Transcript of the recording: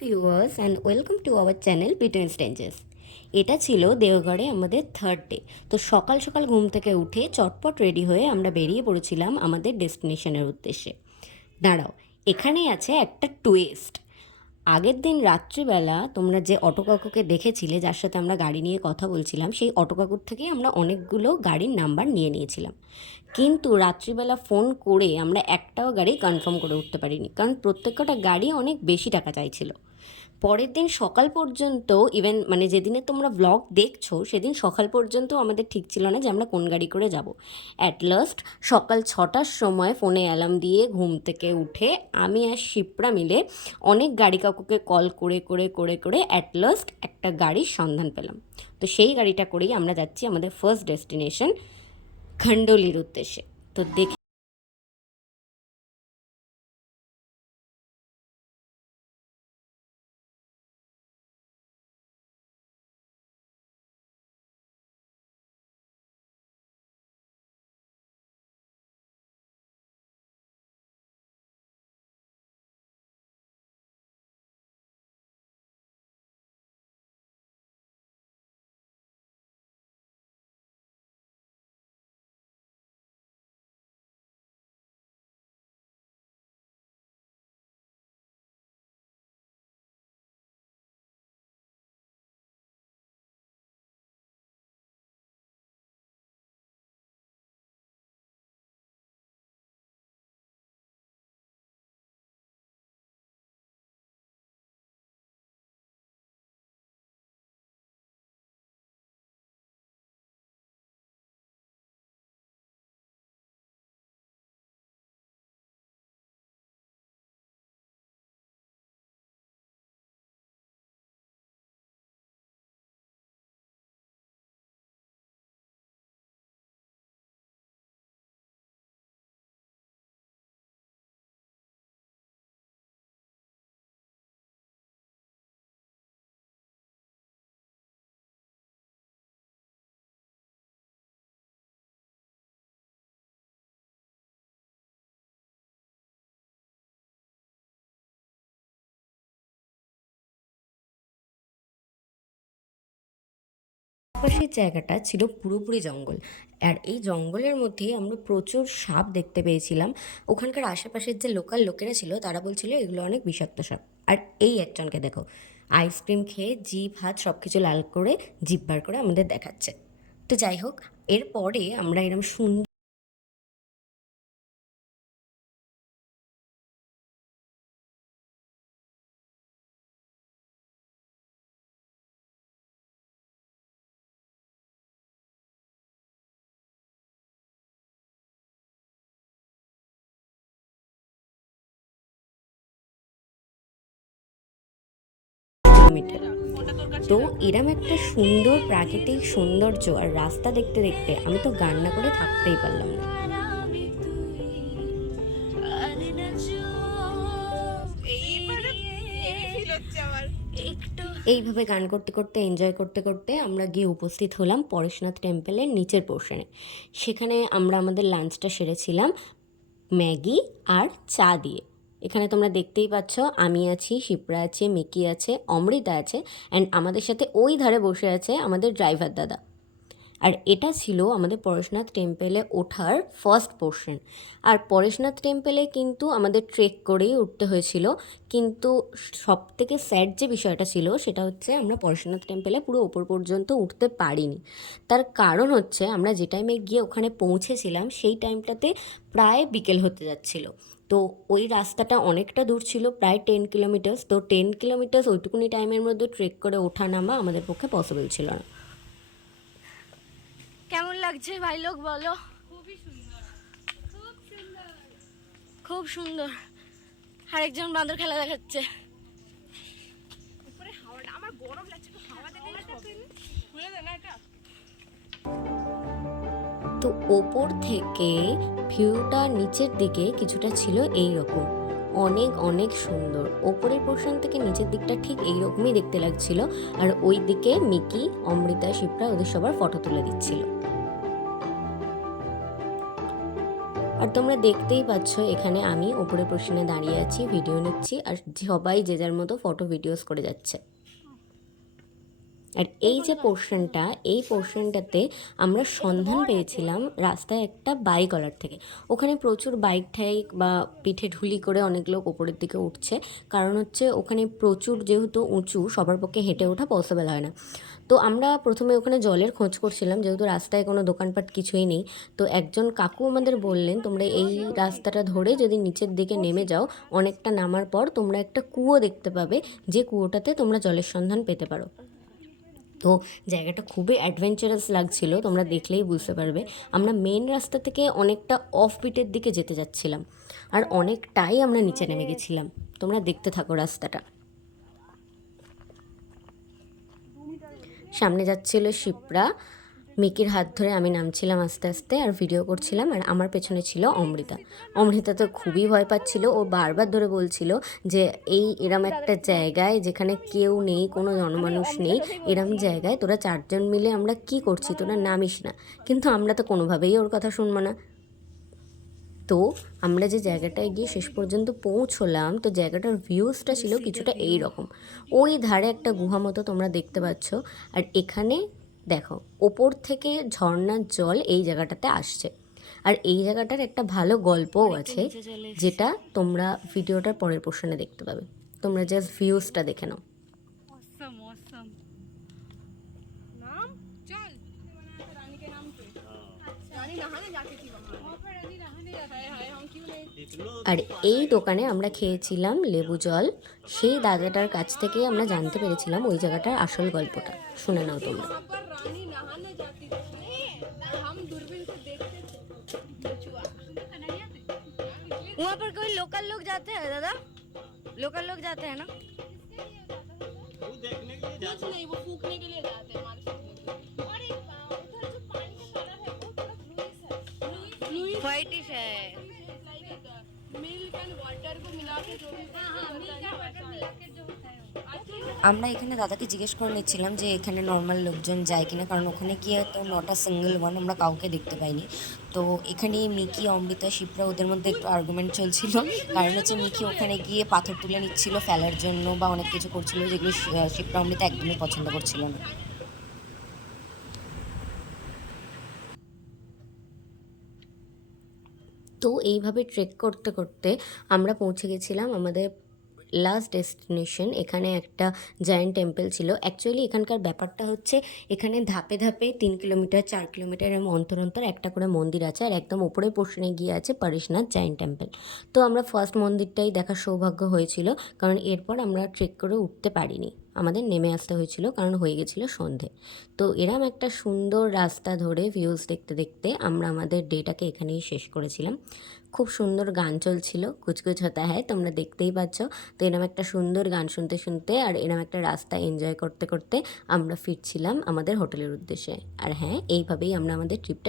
Viewers and welcome to our channel between strangers এটা ছিল দেওঘরে আমাদের থার্ড ডে তো সকাল সকাল ঘুম থেকে উঠে চটপট রেডি হয়ে আমরা বেরিয়ে পড়েছিলাম আমাদের ডেস্টিনেশনের উদ্দেশ্যে। দাঁড়াও এখানেই আছে একটা টুইস্ট আগের দিন রাত্রিবেলা তোমরা যে অটো কাকুকে দেখেছিলে, যার সাথে আমরা গাড়ি নিয়ে কথা বলছিলাম, সেই অটো কাকুর থেকেই আমরা অনেকগুলো গাড়ির নাম্বার নিয়ে নিয়েছিলাম। কিন্তু রাত্রিবেলা ফোন করে আমরা একটাও গাড়ি কনফার্ম করে উঠতে পারিনি, কারণ প্রত্যেকটা গাড়ি অনেক বেশি টাকা চাইছিল। পরের দিন সকাল পর্যন্ত ইভেন মানে যেদিনে তোমরা ব্লগ দেখছ, সেদিন সকাল পর্যন্ত আমাদের ঠিক ছিল না যে আমরা কোন গাড়ি করে যাব। অ্যাট লাস্ট সকাল ছটার সময় ফোনে অ্যালার্ম দিয়ে ঘুম থেকে উঠে আমি আর শিপ্রা মিলে অনেক গাড়ি কাকুকে কল করে করে করে করে অ্যাট লাস্ট একটা গাড়ির সন্ধান পেলাম। তো সেই গাড়িটা করেই আমরা যাচ্ছি আমাদের ফার্স্ট ডেস্টিনেশন খণ্ডলির উদ্দেশ্যে। তো দেখে আশেপাশের জায়গাটা ছিল পুরোপুরি জঙ্গল। আর এই জঙ্গলের মধ্যে আমরা প্রচুর সাপ দেখতে পেয়েছিলাম। ওখানকার আশেপাশের যে লোকাল লোকেরা ছিল, তারা বলছিল এগুলো অনেক বিষাক্ত সাপ। আর এই একজনকে দেখো আইসক্রিম খেয়ে, জিভ, হাত সব কিছু লাল করে, জিভ বার করে আমাদের দেখাচ্ছে। তো যাই হোক, এরপরে আমরা এরকম সুন্দর কিলোমিটার। তো এরম একটা সুন্দর প্রাকৃতিক সৌন্দর্য আর রাস্তা দেখতে দেখতে আমি তো গান না করে থাকতেই পারলাম না। এইভাবে গান করতে করতে এনজয় করতে করতে আমরা গিয়ে উপস্থিত হলাম পরেশনাথ টেম্পলের নিচের পোর্শনে সেখানে আমরা আমাদের লাঞ্চটা সেরেছিলাম ম্যাগি আর চা দিয়ে। এখানে তোমরা দেখতেই পাচ্ছ, আমি আছি, শিপ্রা আছে, মিকি আছে, অমৃতা আছে অ্যান্ড আমাদের সাথে ওই ধারে বসে আছে আমাদের ড্রাইভার দাদা। আর এটা ছিল আমাদের পরেশনাথ টেম্পেলে ওঠার ফার্স্ট পোর্শন আর পরেশনাথ টেম্পেলে কিন্তু আমাদের ট্রেক করেই উঠতে হয়েছিল। কিন্তু সব থেকে স্যাড যে বিষয়টা ছিল, সেটা হচ্ছে আমরা পরেশনাথ টেম্পেলে পুরো ওপর পর্যন্ত উঠতে পারিনি। তার কারণ হচ্ছে আমরা যে টাইমে গিয়ে ওখানে পৌঁছেছিলাম, সেই টাইমটাতে প্রায় বিকেল হতে যাচ্ছিল। তো ওই রাস্তাটা অনেকটা দূর ছিল, প্রায় টেন কিলোমিটার্স তো টেন কিলোমিটার্স ওইটুকুনি টাইমের মধ্যে ট্রেক করে ওঠা নামা আমাদের পক্ষে পসিবল ছিল না। লাগছে ভাই লোক বলো। খুব সুন্দর। আরেকজন বাঁদর খেলা দেখাচ্ছে। তো ওপর থেকে ভিউটা নিচের দিকে কিছুটা ছিল এই রকম অনেক অনেক সুন্দর। ওপরের পোর্শন থেকে নিচের দিকটা ঠিক এইরকমই দেখতে লাগছিল। আর ওই দিকে মিকি অমৃতা শিপ্রা ওদের সবার ফটো তুলে দিচ্ছিল। তোমরা দেখতেই পাচ্ছ, এখানে আমি ওপরে প্রশ্নে দাঁড়িয়ে আছি ভিডিও নিচ্ছি, আর সবাই যে যার মতো ফটো ভিডিওস করে যাচ্ছে। আর এই যে পোর্শনটা এই পোর্শনটাতে আমরা সন্ধান পেয়েছিলাম রাস্তায় একটা বাইকওয়ালার থেকে। ওখানে প্রচুর বাইক ঠাইক বা পিঠে ঢুলি করে অনেক লোক ওপরের দিকে উঠছে। কারণ হচ্ছে ওখানে প্রচুর যেহেতু উঁচু, সবার পক্ষে হেঁটে ওঠা পসিবল হয় না। তো আমরা প্রথমে ওখানে জলের খোঁজ করছিলাম, যেহেতু রাস্তায় কোনো দোকানপাট কিছুই নেই। তো একজন কাকু আমাদের বললেন, তোমরা এই রাস্তাটা ধরে যদি নিচের দিকে নেমে যাও, অনেকটা নামার পর তোমরা একটা কুয়ো দেখতে পাবে। যে কুয়োটাতে তোমরা জলের সন্ধান পেতে পারো। তো জায়গাটা খুবই অ্যাডভেঞ্চারাস লাগছিল তোমরা দেখলেই বুঝতে পারবে। আমরা মেন রাস্তা থেকে অনেকটা অফ বিটের দিকে যেতে যাচ্ছিলাম আর অনেকটাই আমরা নিচে নেমে গেছিলাম। তোমরা দেখতে থাকো রাস্তাটা। সামনে যাচ্ছিল শিপ্রা মিকির হাত ধরে আমি নামছিলাম আস্তে আস্তে আর ভিডিও করছিলাম আর আমার পেছনে ছিল অমৃতা। অমৃতা তো খুবই ভয় পাচ্ছিল, ও বারবার ধরে বলছিল যে এই এরম একটা জায়গায় যেখানে কেউ নেই, কোনো জনমানুষ নেই, এরম জায়গায় তোরা চারজন মিলে আমরা কি করছি, তোরা নামিস না। কিন্তু আমরা তো কোনোভাবেই ওর কথা শুনব না। তো আমরা যে জায়গাটায় গিয়ে শেষ পর্যন্ত পৌঁছলাম, তো জায়গাটার ভিউজটা ছিল কিছুটা এই রকম ওই ধারে একটা গুহা মতো তোমরা দেখতে পাচ্ছ আর এখানে দেখো ওপর থেকে ঝর্নার জল এই জায়গাটাতে আসছে। আর এই জায়গাটার একটা ভালো গল্পও আছে যেটা তোমরা ভিডিওটার পরের পোর্শনে দেখতে পাবে। তোমরা জাস্ট ভিউজটা দেখে নাও। আর এই দোকানে আমরা খেয়েছিলাম লেবু জল। সেই দাদাটার কাছ থেকে আমরা জানতে পেরেছিলাম ওই জায়গাটার আসল গল্পটা। শুনে নাও তোমরা। रानी नहाने जाती थी। हम दूरबीन से देखते थे। वहाँ पर कोई लोकल लोग जाते हैं दादा? लोकल लोग जाते हैं ना? कुछ नहीं वो फूकने के लिए जाते हैं हमारे साथ अरे उधर जो पानी का है वो थोड़ा ब्लूइश है। व्हाइटिश है। मिल्क एंड वाटर को मिला के जो भी আমরা এখানে দাদাকে জিজ্ঞেস করে নিচ্ছিলাম যে এখানে নর্মাল লোকজন যায় কিনা, কারণ ওখানে গিয়ে তো নটা সিঙ্গেল ওয়ান আমরা কাউকে দেখতে পাইনি। তো এখানে মিকি, অমৃতা, শিপ্রা, ওদের মধ্যে একটু আর্গুমেন্ট চলছিল। কারণ হচ্ছে মিকি ওখানে গিয়ে পাথর তুলে নিচ্ছিল ফেলার জন্য বা অনেক কিছু করছিল যেগুলো শিপ্রা, অমৃতা একদমই পছন্দ করছিল না। তো এইভাবে ট্রেক করতে করতে আমরা পৌঁছে গেছিলাম আমাদের লাস্ট ডেস্টিনেশন এখানে একটা জায়েন্ট টেম্পল ছিল। অ্যাকচুয়ালি এখানকার ব্যাপারটা হচ্ছে, এখানে ধাপে ধাপে তিন কিলোমিটার, চার কিলোমিটার এবং অন্তর অন্তর একটা করে মন্দির আছে, আর একদম ওপরে পোর্শনে গিয়ে আছে পারিশনাথ জায়েন্ট টেম্পল তো আমরা ফার্স্ট মন্দিরটাই দেখার সৌভাগ্য হয়েছিল, কারণ এরপর আমরা ট্রেক করে উঠতে পারিনি। আমাদের নেমে আসতে হয়েছিল কারণ হয়ে গেছিল সন্ধে। তো এরম একটা সুন্দর রাস্তা ধরে ভিউজ দেখতে দেখতে আমরা আমাদের ডেটাকে এখানেই শেষ করেছিলাম। খুব সুন্দর গান চলছিল কুচকুচ হতা হয়, তোমরা দেখতেই পাচ্ছ। তো এরম একটা সুন্দর গান শুনতে শুনতে আর এরম একটা রাস্তা এনজয় করতে করতে আমরা ফিরছিলাম আমাদের হোটেলের উদ্দেশ্যে। আর হ্যাঁ এইভাবেই আমরা আমাদের ট্রিপটা